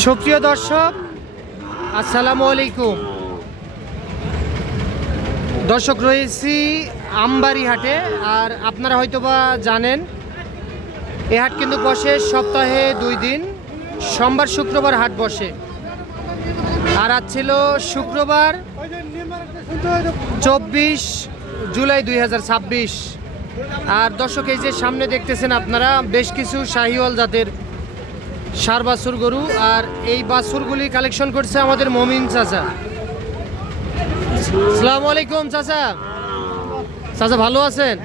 সুপ্রিয় দর্শক, আসসালামু আলাইকুম। দর্শক, রয়েছি আমবাড়ি হাটে। আর আপনারা হয়তোবা জানেন, এই হাট কিন্তু বসে সপ্তাহে 2 দিন, সোমবার শুক্রবার হাট বসে। আর আজ ছিল শুক্রবার 24 জুলাই 2026। আর দর্শক, এই যে সামনে দেখতেছেন আপনারা, বেশ কিছু শাহিওয়াল জাতের সার বাছুর গরু। আর এই বাছুরগুলি কালেকশন করছে আমাদের মমিন চাচা। আসসালামু আলাইকুম চাচা। চাচা ভালো আছেন?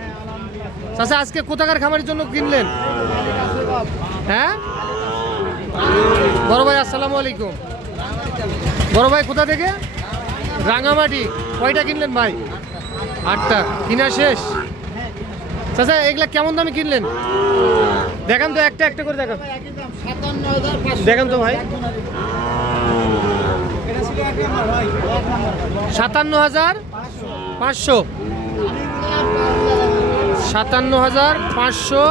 চাচা আজকে কোথাকার খামারের জন্য কিনলেন? হ্যাঁ বড় ভাই, আসসালামু আলাইকুম। বড় ভাই কোথা থেকে? রাঙামাটি। কয়টা কিনলেন ভাই? 8টা। কিনা শেষ? চাচা এগুলা কেমন দামে কিনলেন? দেখান তো, একটা একটা করে দেখান। দেখান তো ভাই। 57,500। 57,500।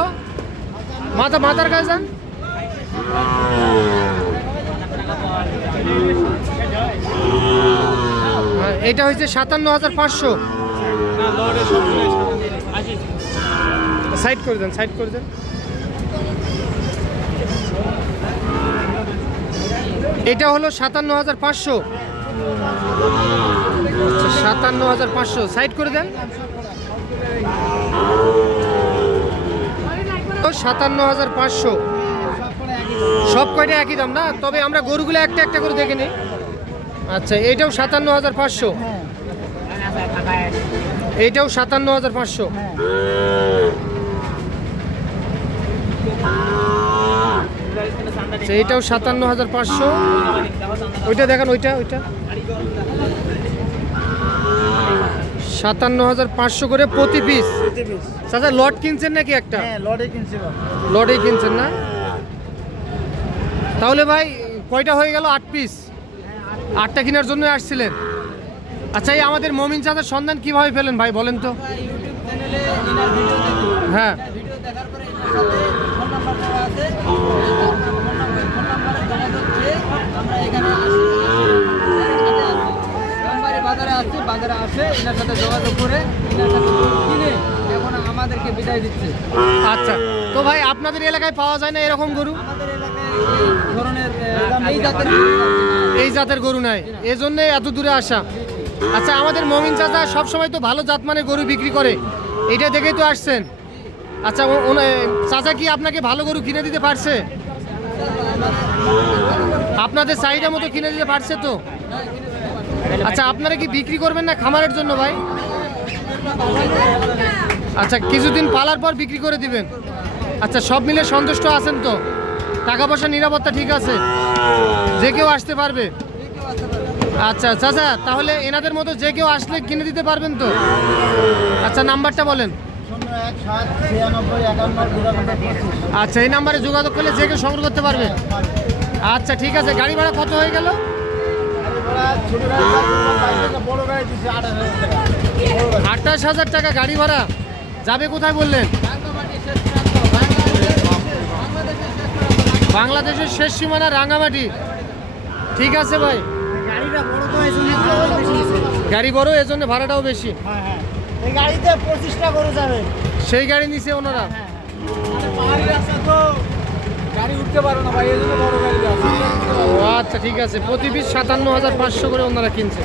মাথার কাছে যান। এটা হয়েছে 57,500। সাইড করে দেন, সাইড করে দেন। এটা হলো 57,500। 57,500 সাইড করে দেন। 57,500। সব কয়টা একই দাম না? তবে আমরা গরুগুলো একটা একটা করে দেখে নিই। আচ্ছা, এইটাও 57,500। এইটাও 57,500। এইটাও 57,500। ওইটা দেখান, ওইটা 57,500 করে প্রতি পিস। চাচা লট কিনছেন নাকি একটা? লটেই কিনছেন না? তাহলে ভাই কয়টা হয়ে গেল? 8 পিস। 8টা কেনার জন্য আসছিলেন? আচ্ছা, এই আমাদের মমিন চাচার সন্ধান কিভাবে পেলেন ভাই বলেন তো? হ্যাঁ। বাজারে আসে, এনার সাথে যোগাযোগ করে এনার সাথে কিনে এখন আমাদেরকে বিদায় দিচ্ছে। আচ্ছা, তো ভাই আপনাদের এলাকায় পাওয়া যায় না এরকম গরু? আমাদের এলাকায় এই ধরনের এই জাতের গরু নাই, এজন্য এত দূরে আসা। আচ্ছা, আমাদের মমিন চাচা সবসময় তো ভালো জাত মানে গরু বিক্রি করে, এটা দেখেই তো আসছেন। আচ্ছা, চাচা কি আপনাকে ভালো গরু কিনে দিতে পারছে? আপনাদের চাহিদা মতো কিনে দিতে পারছে তো? আচ্ছা, আপনারা কি বিক্রি করবেন না খামারের জন্য ভাই? আচ্ছা, কিছুদিন পালার পর বিক্রি করে দিবেন। আচ্ছা, সব মিলে সন্তুষ্ট আছেন তো? টাকা পয়সা নিরাপত্তা ঠিক আছে? যে কেউ আসতে পারবে? আচ্ছা চাচা, তাহলে এনাদের মতো যে কেউ আসলে কিনে দিতে পারবেন তো? আচ্ছা, নাম্বারটা বলেন। আচ্ছা, এই নাম্বারে যোগাযোগ করলে যে কেউ সংগ্রহ করতে পারবে। আচ্ছা ঠিক আছে। গাড়ি ভাড়া কত হয়ে গেল? 28,000 টাকা গাড়ি ভাড়া। যাবে কোথায় বললেন? বাংলাদেশের শেষ সীমানা রাঙামাটি। ঠিক আছে ভাই। গাড়ি বড়, এজন্য ভাড়াটাও বেশি। এই গাড়িতে 25টা করে যাবে। সেই গাড়ি নিছে ওনারা। গাড়ি উঠতে পারো না ভাই, এই জন্য বড় গাড়ি। ও আচ্ছা ঠিক আছে। প্রতি পিস 57,500 করে ওনারা কিনছে।